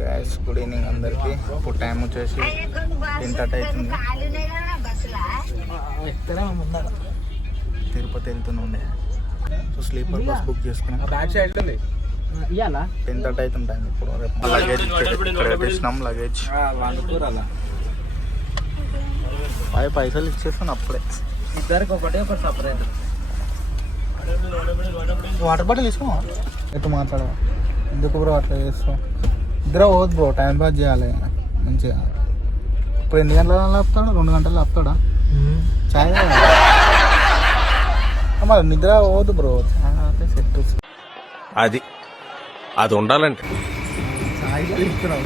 Guys good evening అందరికి. ఇప్పుడు time వచ్చేసి 10:30 అవుతుంది. తిరుపతి వెళ్తుండే. సో స్లీపర్ బస్ బుక్ చేసుకున్నాం. 10:30 అవుతుంది టైం. ఇప్పుడు రేపు లగేజ్ పెట్టేసినాం. లగేజ్ పైసలు ఇచ్చేస్తాను అప్పుడే. ఇద్దరికి ఒకటే ఒకటి సపరేట్. వాటర్ బాటిల్ తీసుకోమా ఎట్లా మాట్లాడవా? ఎందుకు బ్రో అట్లా చేస్తావు? ఇద్దరు పోవద్దు బ్రో, టైం పాస్ చేయాలి మంచిగా. ఇప్పుడు ఎన్ని గంటల ఆపుతాడు? 2 గంటలు ఆపుతాడా? చాయ్ మరి నిద్ర పోవద్దు బ్రో. చాయ్ సెట్ అది ఉండాలంటే చాయ్ ఇస్తున్నావు.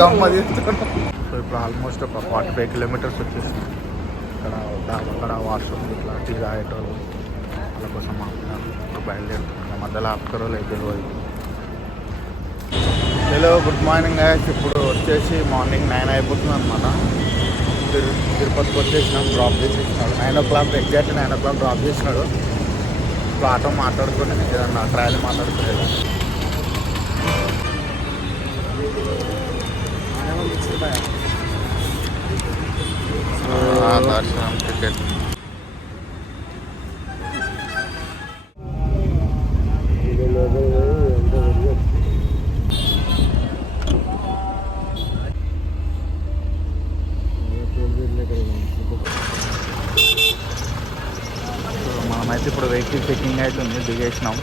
గమ్మ తీస్తున్నాడు. సో ఇప్పుడు ఆల్మోస్ట్ ఒక 45 కిలోమీటర్స్ వచ్చేసింది. అక్కడ వాష్రూమ్ ఇట్లా టీ తాగేటోళ్ళు వాళ్ళ కోసం ఇప్పుడు బయలుదేరుతున్నాం. మధ్యలో ఆపుతారో లేదు. Hello good morning guys. ఇప్పుడు వచ్చేసి మార్నింగ్ 9 అయిపోతుంది అనమాట. తిరుపతికి వచ్చేసినాం. Drop చేసేసినాడు 9 o'clock, exactly 9 o'clock drop చేసినాడు. ఇప్పుడు ఆటో మాట్లాడుకుని ఏదన్నా ట్రయల్ మాట్లాడుకునేది. దర్శనం టికెట్ మనమైతే ఇప్పుడు వెహికల్ చెకింగ్ అవుతుంది. దిగేసినాం.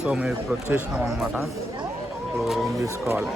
సో మేము ఇప్పుడు వచ్చేసినాం అనమాట. ఇప్పుడు రూమ్ తీసుకోవాలి.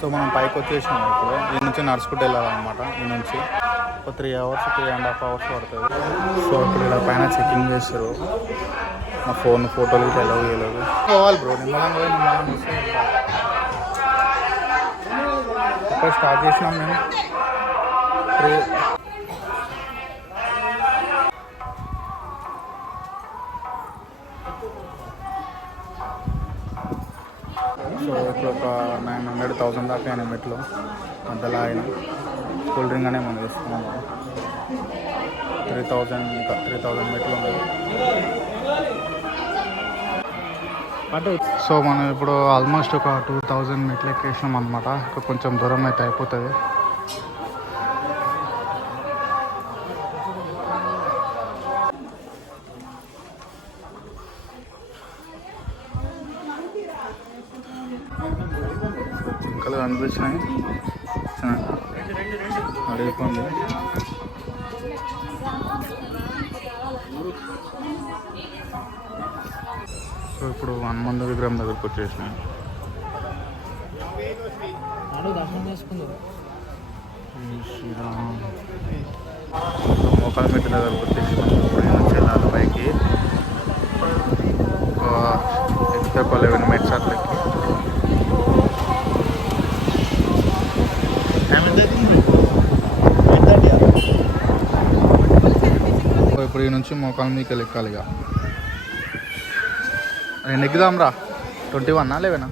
సో మనం పైకి వచ్చేసినాం. ఇప్పుడు ఈ నుంచి నడుచుకుంటూ వెళ్ళాలన్నమాట. ఈ నుంచి ఒక 3 hours 3.5 hours పడుతుంది. సో ఇప్పుడు ఇలా పైన చెకింగ్ చేస్తారు. నా ఫోటోలు ఎలా వేయలేదు. పోవాలి బ్రో. నిమ్మలంగా ఇక్కడ స్టార్ట్ చేసినాం మేము. సో ఇప్పుడు ఒక 900,000 దాకా అయినా మెట్లు మధ్యలో ఆయన కూల్ డ్రింక్ అనే మనం తీసుకున్నాం. 3,000 మెట్లు ఉన్నాయి. సో మనం ఇప్పుడు ఆల్మోస్ట్ ఒక 2,000 మెట్లు ఎక్కేసినాం అనమాట. ఇంకా కొంచెం దూరం అయితే అయిపోతుంది. అనిపించినాయి. అడిగిపోయింది. సో ఇప్పుడు హనుమంత విగ్రహం దగ్గరకు వచ్చేసినాం. దర్శనం చేసుకుందాం. మోకాల మెట్టు దగ్గరకు వచ్చేసినాం. ఇప్పుడు చెల్లాలి పైకి ఎక్స్పెక్ట్ 11 మెట్స్ అట్లకి. ఇప్పుడు ఈ నుంచి మోకాల మీదకి ఎక్కాలి. ఇక నేను ఎక్కుదాం రా. 21 11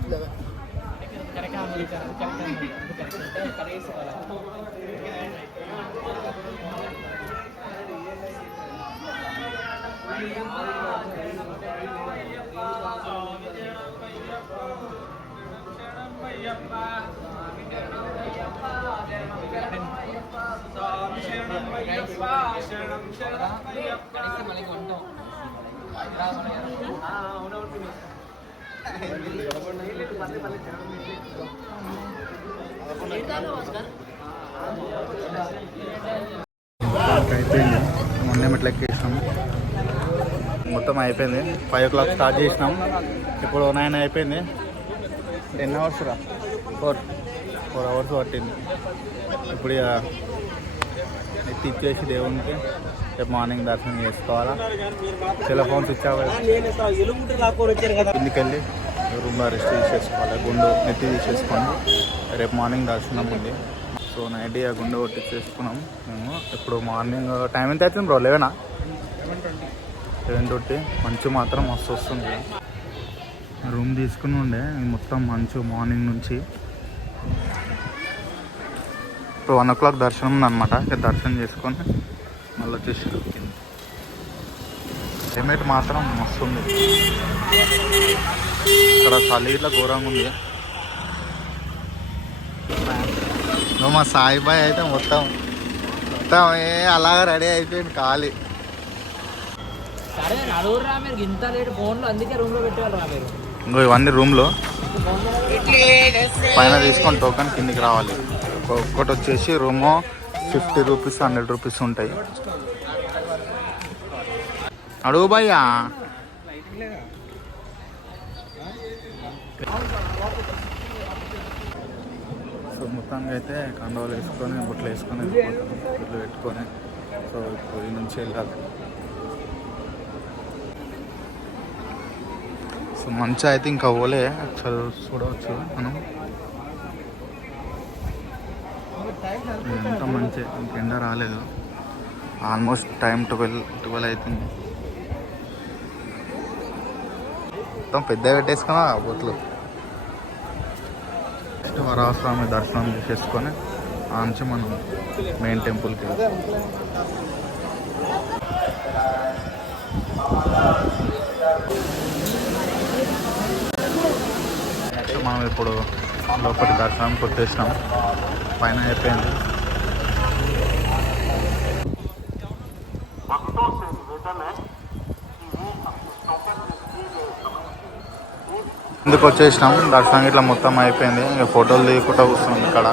అయిపోయింది. మొన్నే మెట్లు ఎక్కేసినాము. మొత్తం అయిపోయింది. 5 o'clock స్టార్ట్ చేసినాం. ఇప్పుడు 9 అయిపోయింది. 10 hours రా. 4 hours పట్టింది. ఇప్పుడు ఇక ఎత్తి ఇచ్చేసి దేవునికి రేపు మార్నింగ్ దర్శనం చేసుకోవాలా. టెలిఫోన్ స్విచ్ ఆఫ్ కిందికి వెళ్ళి రూమ్లో రెస్ట్ తీసేసుకోవాలి. గుండు నెత్తి తీసేసుకొని రేపు మార్నింగ్ దర్శనం ఉంది. సో నైట్ ఆ గుండు కొట్టించేసుకున్నాం మేము. ఇప్పుడు మార్నింగ్ టైం ఎంత అవుతుంది బ్రో? 11 7:20. మంచు మాత్రం మస్తు వస్తుంది. రూమ్ తీసుకుని ఉండే మొత్తం మంచు మార్నింగ్ నుంచి. ఇప్పుడు 1 o'clock దర్శనం ఉందన్నమాట. ఇక దర్శనం చేసుకొని మళ్ళీ వచ్చేసి క్లైమేట్ మాత్రం మస్తు ఉంది. ఇక్కడ చలి ఇట్లా ఘోరంగా ఉంది. మా సాయిబాయ్ అయితే మొత్తం అలాగా రెడీ అయిపోయింది ఖాళీ. సరే నడువురా మీరు ఇంత లేట్ ఫోన్లో, అందుకే రూమ్లో పెట్టేవాళ్ళు రా మీరు. ఇంకో ఇవన్నీ రూమ్లో పైన తీసుకొని టోకన్ కిందికి రావాలి. ఒక్కటి వచ్చేసి రూము 50 రూపీస్ 100 రూపీస్ ఉంటాయి. అడుగు భయ్యా. సో మొత్తానికి అయితే కండవాలు వేసుకొని బుట్టలు వేసుకొని బుట్టలు పెట్టుకొని సో ఇప్పుడు ఈ నుంచి వెళ్ళాలి. సో మంచి అయితే ఇంకా అవ్వలే. ఒకసారి చూడవచ్చు మనం. ఎంత మంచి ఇంకెండ రాలేదు. ఆల్మోస్ట్ టైం 12 అవుతుంది. మొత్తం పెద్ద పెట్టేసుకున్నా బొట్లు. నెక్స్ట్ వరాహస్వామి దర్శనం చేసేసుకొని ఆ నుంచి మనం మెయిన్ టెంపుల్కి వెళ్తాం. మనం ఇప్పుడు లోపలి దర్శనం కొట్టేసినాం. పైన అయిపోయింది. ఇందుకు వచ్చేసినాం. దర్శనం ఇట్లా మొత్తం అయిపోయింది. ఇంకా ఫోటోలు దిగుకుంటూ కూర్చున్నాం ఇక్కడ.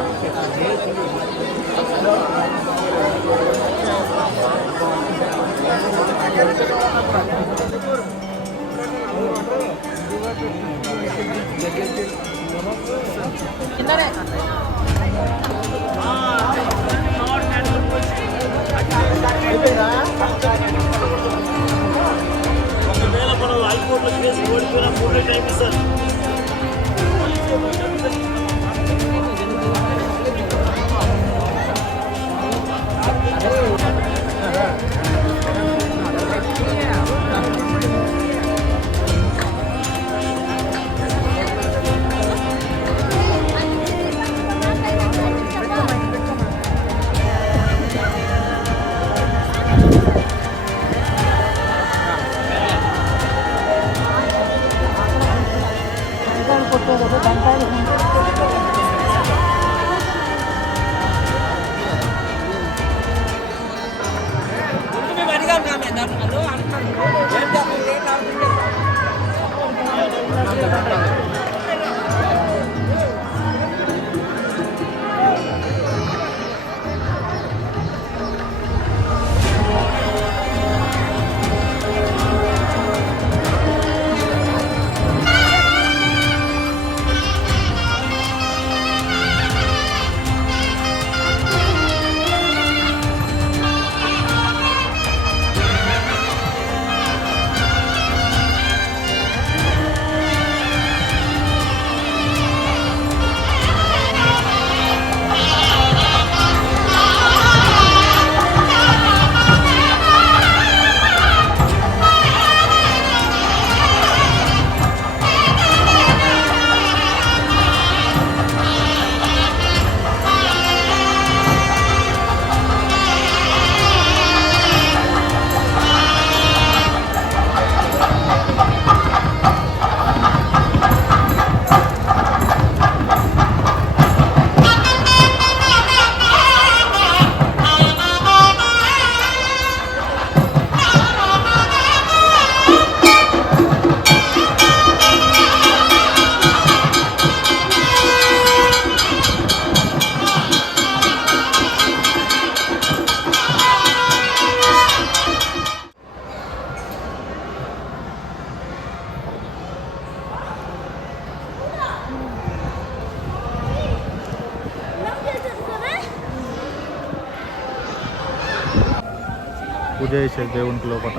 పూజ చేసేది దేవునికి లోపల.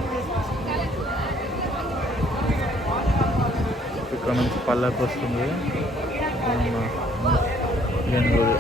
ఇక్కడ నుంచి పల్లకి వస్తుంది ఏనుగుది.